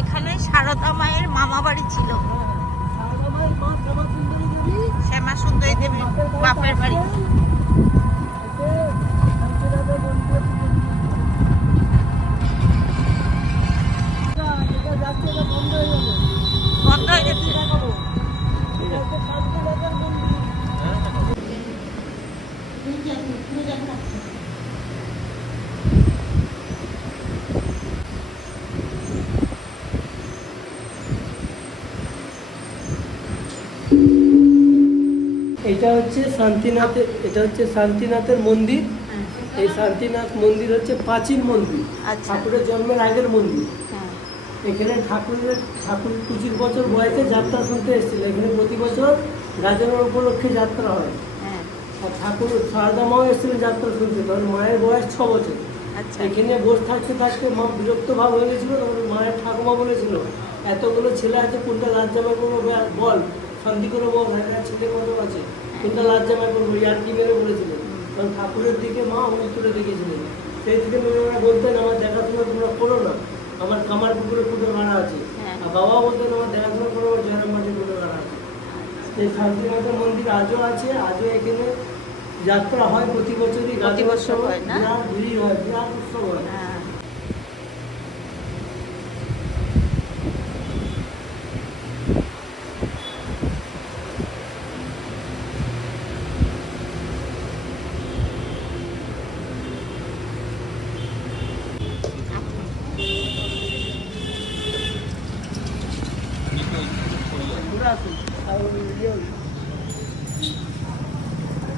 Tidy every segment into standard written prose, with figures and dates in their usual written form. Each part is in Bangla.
এখানে সারদা মায়ের মামা বাড়ি ছিল, শ্যামা সুন্দরী দেবীর বাপের বাড়ি। বন্ধ হয়ে গেছে। এটা হচ্ছে শান্তিনাথের, এটা হচ্ছে শান্তিনাথের মন্দির। এই শান্তিনাথ মন্দির হচ্ছে প্রাচীন মন্দির, ঠাকুরের জন্মের আগের মন্দির। এখানে ঠাকুর 25 বছর বয়সে যাত্রা শুনতে এসেছিল। এখানে প্রতি বছর গাজনের উপলক্ষে যাত্রা হয়। আর ঠাকুর সারদা মাও এসেছিলেন যাত্রা শুনতে, তখন মায়ের বয়স 6 বছর। এখানে বসে থাকতে থাকতে মা বিরক্ত ভাব হয়ে গেছিল। তখন মায়ের ঠাকুমা বলেছিল, এতগুলো ছেলে আছে, কোনটা লাজ জামাই করবো বল, শান্তি করে বল, ছেলে কত আছে, কোনটা লাজ জামাই করবো, ইয়ার কি মেরে বলেছিলেন। তখন ঠাকুরের দিকে মা অনেক তুলে দেখেছিলেন। সেই থেকে ওনারা বলতেন, আমার দেখাশোনা তোমরা করো না, আমার কামার পুকুরে কুটোর গাড়া আছে। আর বাবা বলতেন, আমার দেখাশোনা করো, জয়রাম মাঝে কুটোর গাড়া আছে। এই শান্তিনাথের মন্দির আজও আছে। আজও এখানে যাত্রা হয় প্রতি বছরই, প্রতি বছর হয় না? বিরাট ভিড় হয়, বিরাট উৎসব হয়।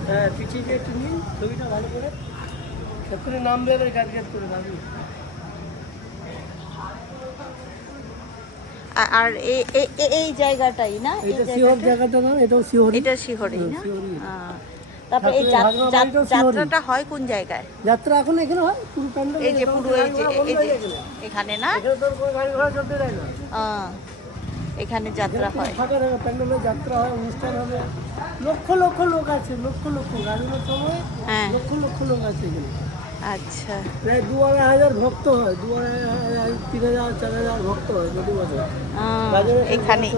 হ্যাঁ, পিছিয়ে গিয়ে একটু নিন ছবিটা ভালো করে, এক্ষুনি নামবে, এবার গাছ গাছ করে ভাবি। আর এই জায়গাটাই না, এটা শিহর জায়গাটা না, এটাও শিহর, এটা শিহরই না। তারপরে এই যাত্রাটা হয় কোন জায়গায়? যাত্রা এখন এখানে হয় পুরো প্যান্ডেল, এই যে পুরো এই যে এখানে না, এখানে তো কোনো গাড়ি ঘোড়া চলতে দেয় না। এখানে যাত্রা হয়, ফাঁকা থাকে, প্যান্ডেলে যাত্রা হয়, অনুষ্ঠান হবে, লক্ষ লক্ষ লোক আছে, লক্ষ লক্ষ গাড়ির সময় লক্ষ লক্ষ লোক আছে এখানে। আচ্ছা, প্রায় 2-2,500 ভক্ত হয়, 2,500, 3,000, 4,000 ভক্ত হয় প্রতি বছর এখানে।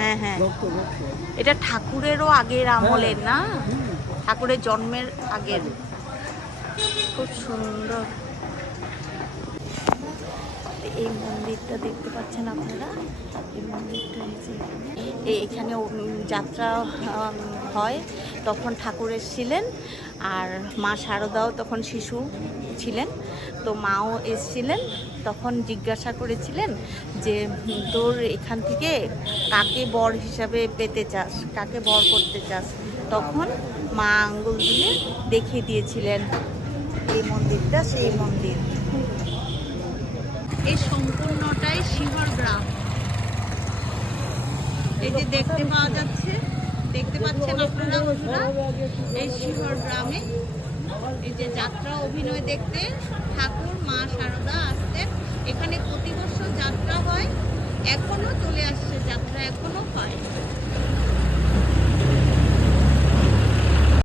হ্যাঁ হ্যাঁ, ভক্ত ভক্ত। এটা ঠাকুরেরও আগের আমলের না, ঠাকুরের জন্মের আগের। খুব সুন্দর এই মন্দিরটা দেখতে পাচ্ছেন আপনারা। এই মন্দিরটা এখানে যাত্রা হয়, তখন ঠাকুর এসেছিলেন, আর মা শারদাও তখন শিশু ছিলেন। তো মাও এসেছিলেন, তখন জিজ্ঞাসা করেছিলেন যে তোর এখান থেকে কাকে বর হিসাবে পেতে চাস, কাকে বর করতে চাস। তখন মা আঙ্গুল দিয়ে দেখিয়ে দিয়েছিলেন এই মন্দিরটা, সেই মন্দির। এই সম্পূর্ণটাই শিহর গ্রাম। এই যে দেখতে পাওয়া যাচ্ছে, দেখতে পাচ্ছেন আপনারা বন্ধুরা, এই শিহর গ্রামে এই যে যাত্রা অভিনয় দেখতে